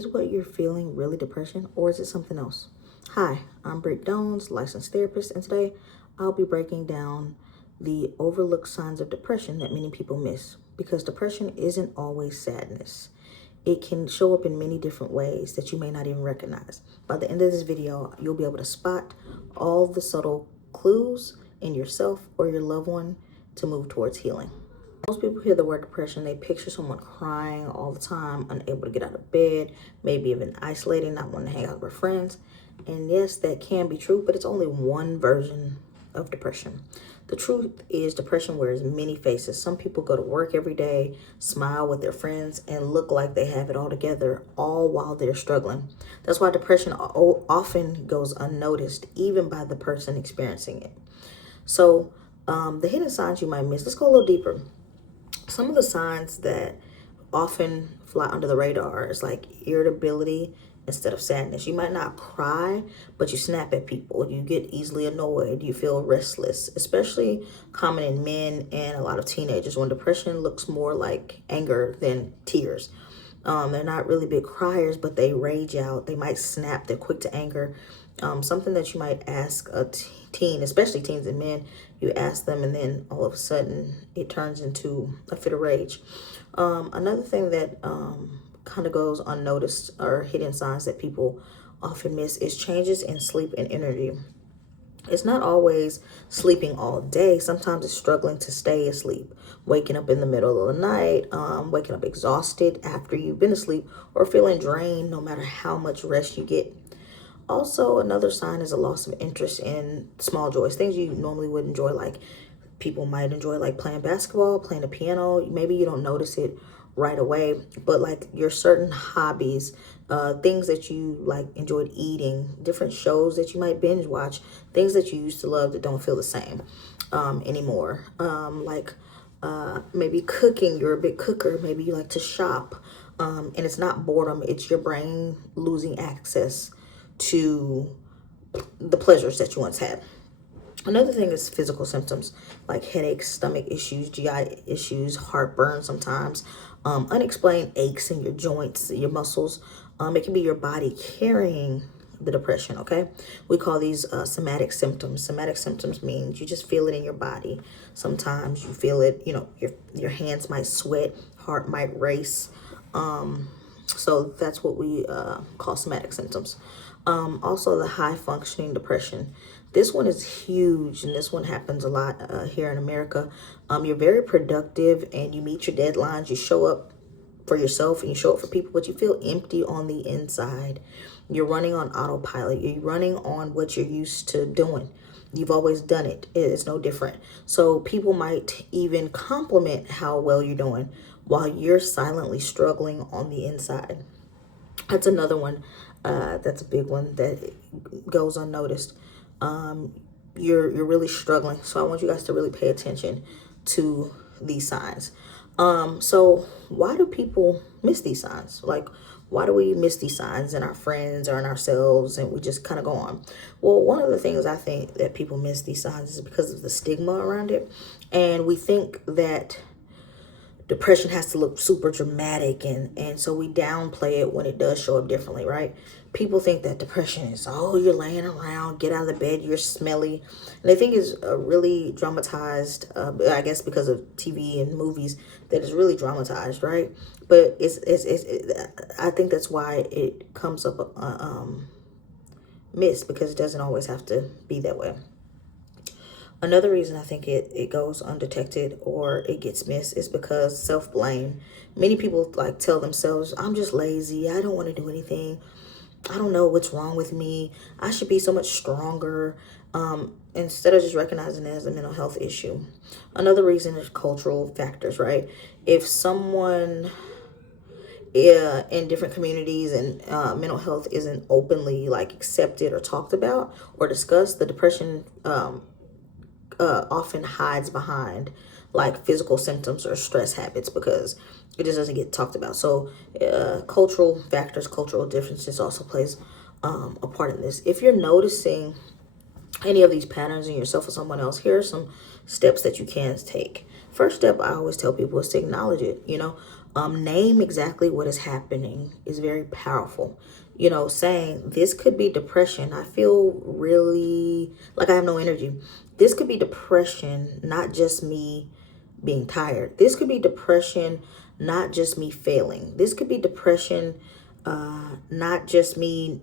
Is what you're feeling really depression, or is it something else? Hi, I'm Britt Dones, licensed therapist, and today I'll be breaking down the overlooked signs of depression that many people miss. Because depression isn't always sadness. It can show up in many different ways that you may not even recognize. By the end of this video, you'll be able to spot all the subtle clues in yourself or your loved one to move towards healing. Most people hear the word depression, they picture someone crying all the time, unable to get out of bed, maybe even isolated, not wanting to hang out with friends. And yes, that can be true, but it's only one version of depression. The truth is, depression wears many faces. Some people go to work every day, smile with their friends, and look like they have it all together, all while they're struggling. That's why depression often goes unnoticed, even by the person experiencing it. So, the hidden signs you might miss, let's go a little deeper. Some of the signs that often fly under the radar is like irritability instead of sadness. You might not cry, but you snap at people. You get easily annoyed. You feel restless, especially common in men and a lot of teenagers when depression looks more like anger than tears. They're not really big criers, but they rage out. They might snap. They're quick to anger. Something that you might ask a teen, especially teens and men, you ask them and then all of a sudden it turns into a fit of rage. Another thing that kind of goes unnoticed or hidden signs that people often miss is changes in sleep and energy. It's not always sleeping all day. Sometimes it's struggling to stay asleep, waking up in the middle of the night, waking up exhausted after you've been asleep, or feeling drained no matter how much rest you get. Also, another sign is a loss of interest in small joys, things you normally would enjoy, like people might enjoy like playing basketball, playing the piano. Maybe you don't notice it right away, but like your certain hobbies, things that you like enjoyed eating, different shows that you might binge watch, things that you used to love that don't feel the same anymore. Maybe cooking, you're a big cooker, maybe you like to shop, and it's not boredom, it's your brain losing access to the pleasures that you once had. Another thing is physical symptoms like headaches, stomach issues, GI issues, heartburn sometimes, unexplained aches in your joints, your muscles. It can be your body carrying the depression, okay? We call these somatic symptoms. Somatic symptoms means you just feel it in your body. Sometimes you feel it, your hands might sweat, heart might race. So that's what we call somatic symptoms. Also, the high functioning depression. This one is huge, and this one happens a lot here in America. You're very productive, and you meet your deadlines. You show up for yourself, and you show up for people, but you feel empty on the inside. You're running on autopilot. You're running on what you're used to doing. You've always done it. It's no different. So people might even compliment how well you're doing while you're silently struggling on the inside. That's another one. That's a big one that goes unnoticed. You're really struggling. So I want you guys to really pay attention to these signs. So why do people miss these signs? Like, why do we miss these signs in our friends or in ourselves, and we just kind of go on? Well, one of the things I think that people miss these signs is because of the stigma around it. And we think that depression has to look super dramatic, and so we downplay it when it does show up differently, right? People think that depression is, oh, you're laying around, get out of the bed, you're smelly. And I think it's really dramatized, I guess because of TV and movies, that is really dramatized, right? But I think that's why it comes up missed, because it doesn't always have to be that way. Another reason I think it goes undetected or it gets missed is because self-blame. Many people like tell themselves, I'm just lazy, I don't want to do anything, I don't know what's wrong with me, I should be so much stronger, instead of just recognizing it as a mental health issue. Another reason is cultural factors, right? If someone in different communities and mental health isn't openly like accepted or talked about or discussed, the depression often hides behind like physical symptoms or stress habits because it just doesn't get talked about. So cultural factors, cultural differences also plays a part in this. If you're noticing any of these patterns in yourself or someone else, here are some steps that you can take. First step I always tell people is to acknowledge it. Name exactly what is happening is very powerful. You know, saying this could be depression. I feel really like I have no energy. This could be depression, not just me being tired. This could be depression, not just me failing. This could be depression, not just me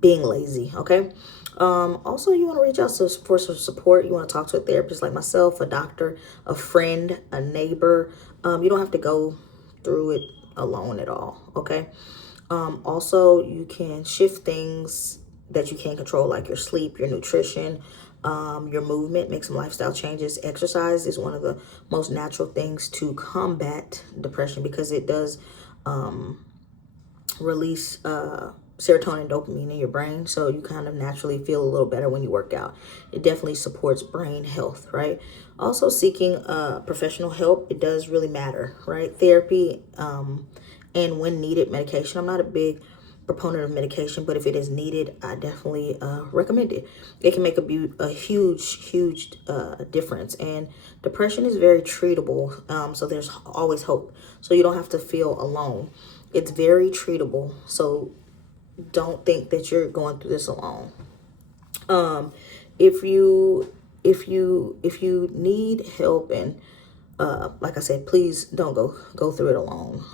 being lazy. Okay. Also, you want to reach out for some support. You want to talk to a therapist like myself, a doctor, a friend, a neighbor. You don't have to go through it alone at all. Okay. Also, you can shift things that you can't control, like your sleep, your nutrition, your movement, make some lifestyle changes. Exercise is one of the most natural things to combat depression because it does release serotonin and dopamine in your brain, so you kind of naturally feel a little better when you work out. It definitely supports brain health, right? Also, seeking professional help, it does really matter, right? Therapy, and when needed, medication. I'm not a big proponent of medication, but if it is needed, I definitely recommend it. It can make a huge difference. And depression is very treatable, so there's always hope. So you don't have to feel alone. It's very treatable, so don't think that you're going through this alone. If you need help, and like I said, please don't go through it alone.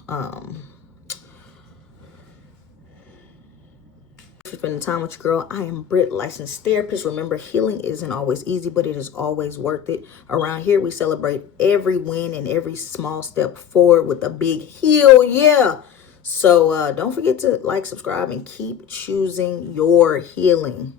For spending time with your girl, I am Britt, licensed therapist. Remember, healing isn't always easy, but it is always worth it. Around here, we celebrate every win and every small step forward with a big heal. Yeah. So don't forget to like, subscribe, and keep choosing your healing.